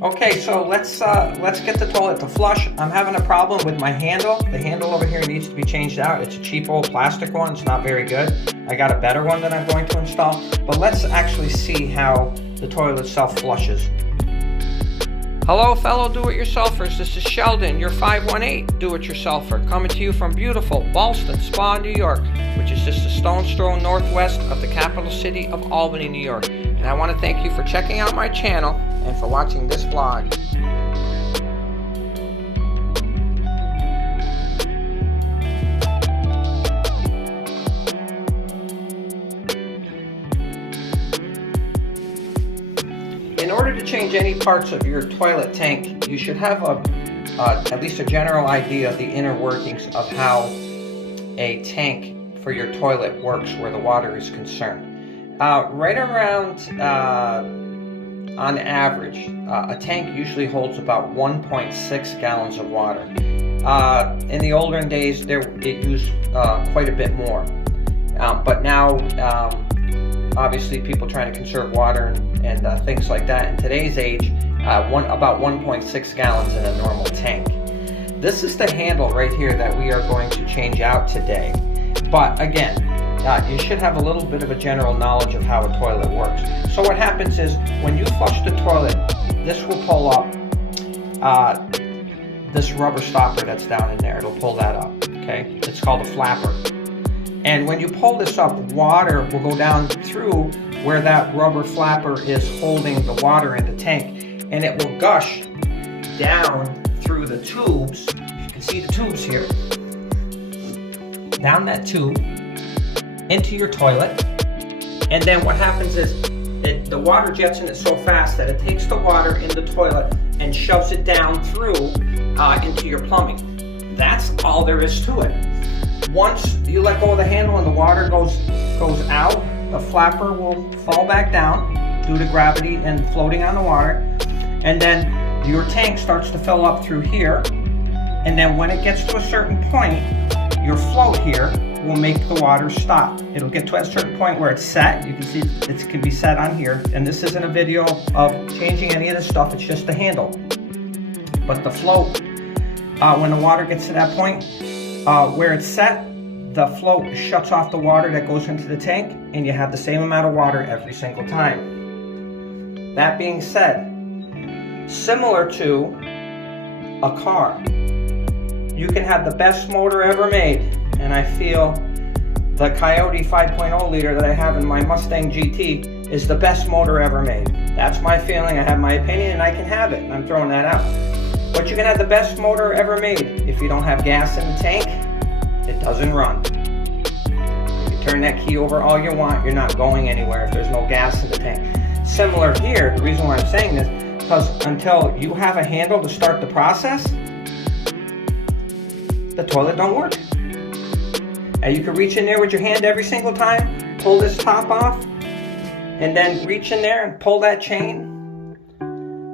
Okay, so let's get the toilet to flush. I'm having a problem with my handle. The handle over here needs to be changed out. It's a cheap old plastic one. It's not very good. I got a better one that I'm going to install. But let's actually see how the toilet itself flushes. Hello, fellow do-it-yourselfers. This is Sheldon, your 518 do-it-yourselfer, coming to you from beautiful Ballston Spa, New York, which is just a stone's throw northwest of the capital city of Albany, New York. And I want to thank you for checking out my channel and for watching this vlog. In order to change any parts of your toilet tank, you should have at least a general idea of the inner workings of how a tank for your toilet works where the water is concerned. Right around, on average, a tank usually holds about 1.6 gallons of water. In the olden days, it used quite a bit more. But now, obviously, people trying to conserve water and things like that. In today's age, about 1.6 gallons in a normal tank. This is the handle right here that we are going to change out today. But again, you should have a little bit of a general knowledge of how a toilet works. So what happens is, when you flush the toilet, this will pull up this rubber stopper that's down in there. It'll pull that up, okay? It's called a flapper. And when you pull this up, water will go down through where that rubber flapper is holding the water in the tank, and it will gush down through the tubes. You can see the tubes here. Down that tube into your toilet, and then what happens is the water jets in it so fast that it takes the water in the toilet and shoves it down through into your plumbing. That's all there is to it. Once you let go of the handle and the water goes out, the flapper will fall back down due to gravity and floating on the water, and then your tank starts to fill up through here, and then when it gets to a certain point, your float here will make the water stop. It'll get to a certain point where it's set. You can see it can be set on here, and this isn't a video of changing any of this stuff, it's just the handle. But the float, when the water gets to that point, where it's set, the float shuts off the water that goes into the tank, and you have the same amount of water every single time. That being said, similar to a car, you can have the best motor ever made, and I feel the Coyote 5.0 liter that I have in my Mustang GT is the best motor ever made. That's my feeling. I have my opinion, and I can have it. I'm throwing that out. But you can have the best motor ever made. If you don't have gas in the tank, it doesn't run. You turn that key over all you want, you're not going anywhere if there's no gas in the tank. Similar here, the reason why I'm saying this, because until you have a handle to start the process, the toilet don't work. And you can reach in there with your hand every single time, pull this top off, and then reach in there and pull that chain.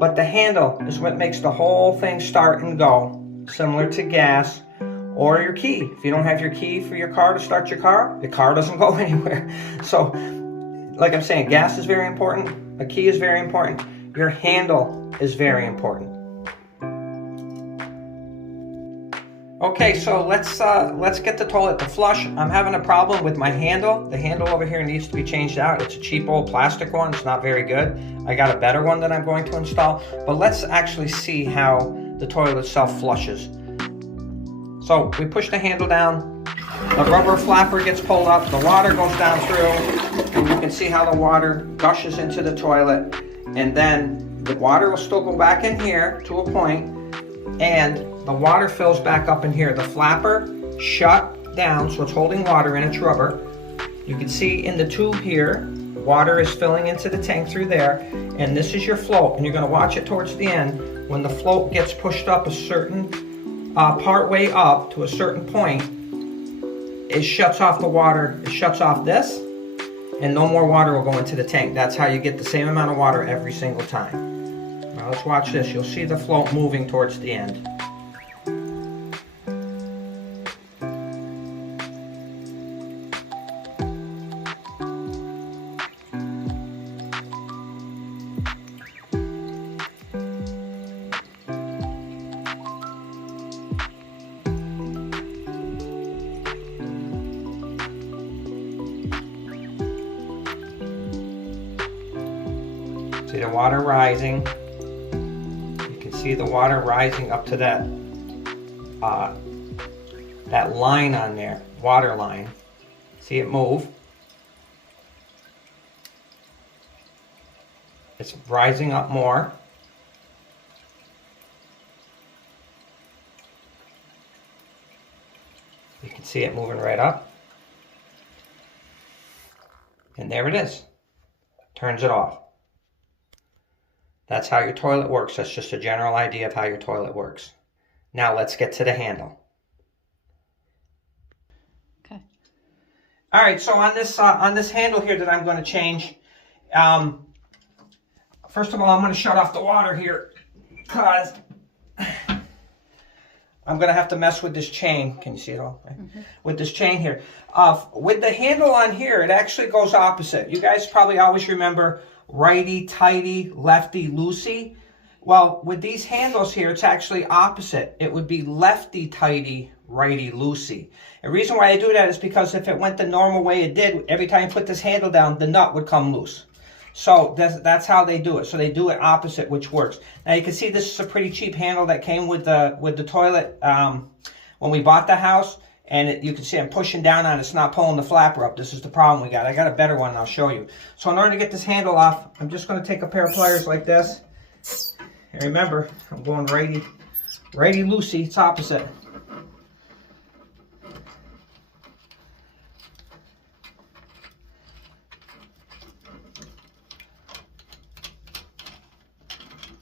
But the handle is what makes the whole thing start and go, similar to gas or your key. If you don't have your key for your car to start your car doesn't go anywhere. So, like I'm saying, gas is very important, a key is very important, your handle is very important. Okay, so let's get the toilet to flush. I'm having a problem with my handle. The handle over here needs to be changed out. It's a cheap old plastic one. It's not very good. I got a better one that I'm going to install. But let's actually see how the toilet itself flushes. So we push the handle down. The rubber flapper gets pulled up. The water goes down through. And you can see how the water gushes into the toilet. And then the water will still go back in here to a point, and the water fills back up in here. The flapper shut down, so it's holding water in, it's rubber. You can see in the tube here, water is filling into the tank through there, and this is your float, and you're gonna watch it towards the end. When the float gets pushed up a certain part way up to a certain point, it shuts off the water, it shuts off this, and no more water will go into the tank. That's how you get the same amount of water every single time. Now let's watch this. You'll see the float moving towards the end. See the water rising. You can see the water rising up to that that line on there, water line. See it move? It's rising up more. You can see it moving right up. And there it is. Turns it off. That's how your toilet works. That's just a general idea of how your toilet works. Now let's get to the handle. Okay. All right, so on this handle here that I'm going to change, first of all, I'm going to shut off the water here because I'm going to have to mess with this chain. Can you see it all? Right? Mm-hmm. With this chain here. With the handle on here, it actually goes opposite. You guys probably always remember righty-tighty, lefty-loosey. Well, with these handles here, it's actually opposite. It would be lefty-tighty, righty-loosey. The reason why I do that is because if it went the normal way it did, every time you put this handle down, the nut would come loose. So that's how they do it. So they do it opposite, which works. Now you can see this is a pretty cheap handle that came with the toilet when we bought the house. And you can see I'm pushing down on it. It's not pulling the flapper up. This is the problem we got. I got a better one and I'll show you. So in order to get this handle off, I'm just going to take a pair of pliers like this. And remember, I'm going righty-loosey. It's opposite.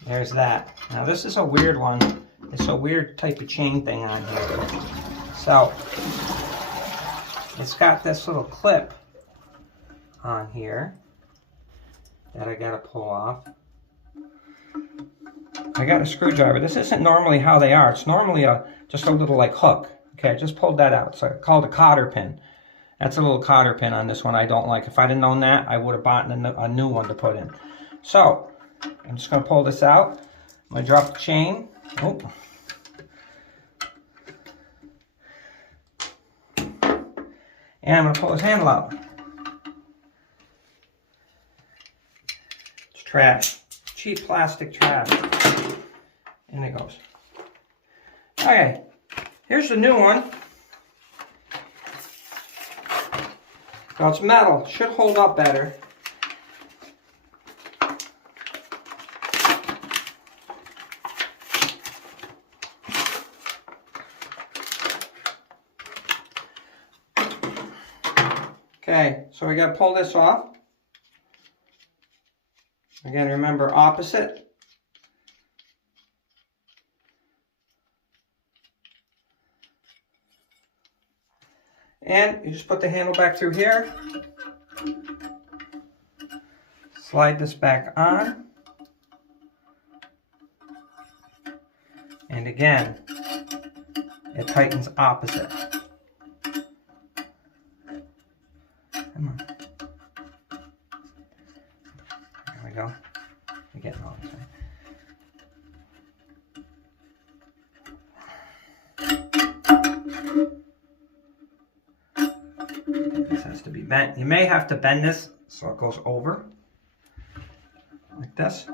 There's that. Now this is a weird one. It's a weird type of chain thing on here. So it's got this little clip on here that I gotta pull off. I got a screwdriver. This isn't normally how they are. It's normally just a little like hook. Okay, I just pulled that out. It's called a cotter pin. That's a little cotter pin on this one I don't like. If I'd have known that, I would have bought a new one to put in. So I'm just gonna pull this out. I'm gonna drop the chain. Oh. And I'm going to pull this handle out. It's trash. Cheap plastic trash. In it goes. Okay. Here's the new one. So it's metal. Should hold up better. Okay, so we got to pull this off. Again, remember opposite. And you just put the handle back through here. Slide this back on. And again, it tightens opposite. Come on. There we go. You're getting all this, right? This has to be bent. You may have to bend this so it goes over. Like this.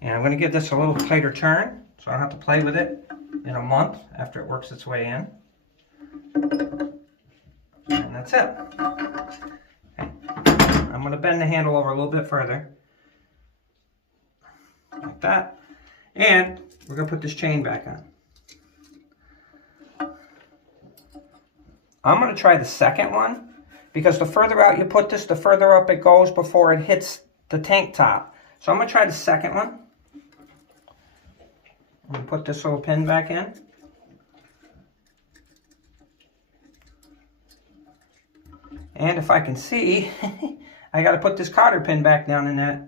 And I'm going to give this a little tighter turn so I don't have to play with it in a month after it works its way in. And that's it. Okay. I'm going to bend the handle over a little bit further. Like that. And we're going to put this chain back on. I'm going to try the second one because the further out you put this, the further up it goes before it hits the tank top. So I'm going to try the second one. I'm going to put this little pin back in. And if I can see, I got to put this cotter pin back down in that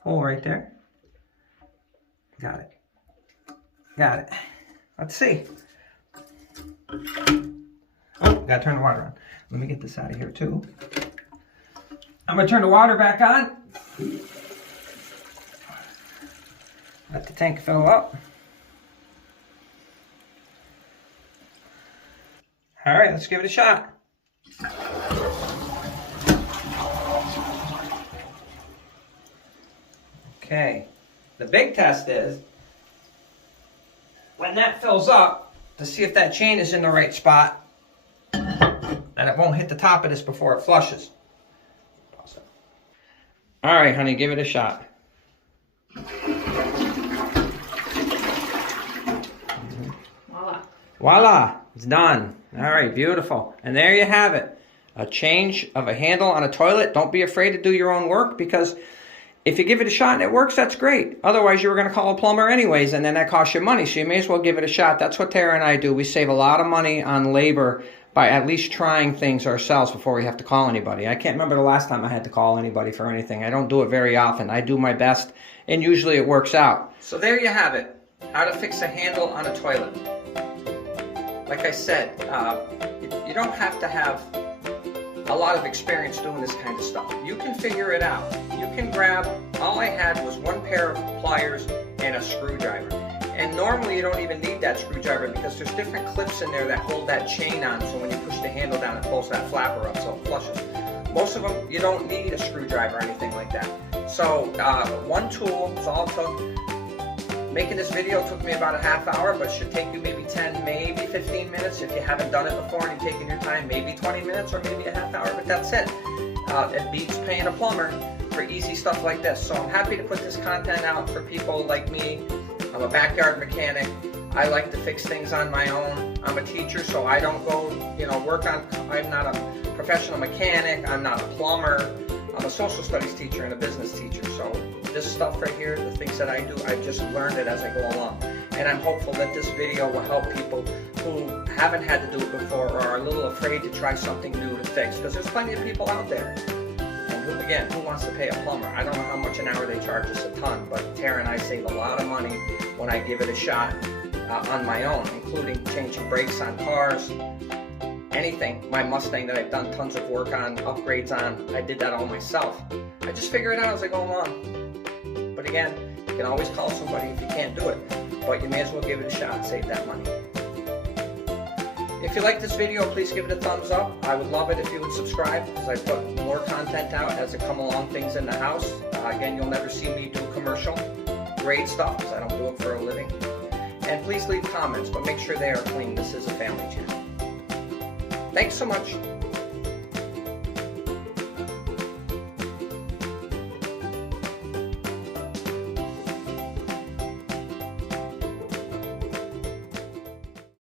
hole right there. Got it. Got it. Let's see. Oh, got to turn the water on. Let me get this out of here too. I'm going to turn the water back on. Let the tank fill up. All right, let's give it a shot. Okay, the big test is when that fills up to see if that chain is in the right spot and it won't hit the top of this before it flushes. All right, honey, give it a shot. Voila. Voila, it's done. All right, beautiful. And there you have it. A change of a handle on a toilet. Don't be afraid to do your own work, because if you give it a shot and it works, that's great. Otherwise, you were going to call a plumber anyways, and then that costs you money. So you may as well give it a shot. That's what Tara and I do. We save a lot of money on labor by at least trying things ourselves before we have to call anybody. I can't remember the last time I had to call anybody for anything. I don't do it very often. I do my best, and usually it works out. So there you have it. How to fix a handle on a toilet. Like I said, you don't have to have a lot of experience doing this kind of stuff. You can figure it out. You can grab, all I had was one pair of pliers and a screwdriver. And normally you don't even need that screwdriver, because there's different clips in there that hold that chain on, so when you push the handle down, it pulls that flapper up so it flushes. Most of them, you don't need a screwdriver or anything like that. So one tool is all it took. Making this video took me about a half hour, but it should take you maybe 10, maybe 15 minutes. If you haven't done it before and you're taking your time, maybe 20 minutes or maybe a half hour, but that's it. It beats paying a plumber for easy stuff like this. So I'm happy to put this content out for people like me. I'm a backyard mechanic. I like to fix things on my own. I'm a teacher, so I don't go, work on, I'm not a professional mechanic. I'm not a plumber. I'm a social studies teacher and a business teacher. So this stuff right here, the things that I do, I've just learned it as I go along. And I'm hopeful that this video will help people who haven't had to do it before or are a little afraid to try something new to fix. Because there's plenty of people out there. And who wants to pay a plumber? I don't know how much an hour they charge us, a ton, but Tara and I save a lot of money when I give it a shot on my own, including changing brakes on cars, anything. My Mustang that I've done tons of work on, upgrades on, I did that all myself. I just figure it out as I go along. But again, you can always call somebody if you can't do it, but you may as well give it a shot and save that money. If you like this video, please give it a thumbs up. I would love it if you would subscribe, because I put more content out as it come along, things in the house. Again, you'll never see me do commercial grade stuff, because I don't do it for a living. And please leave comments, but make sure they are clean. This is a family channel. Thanks so much.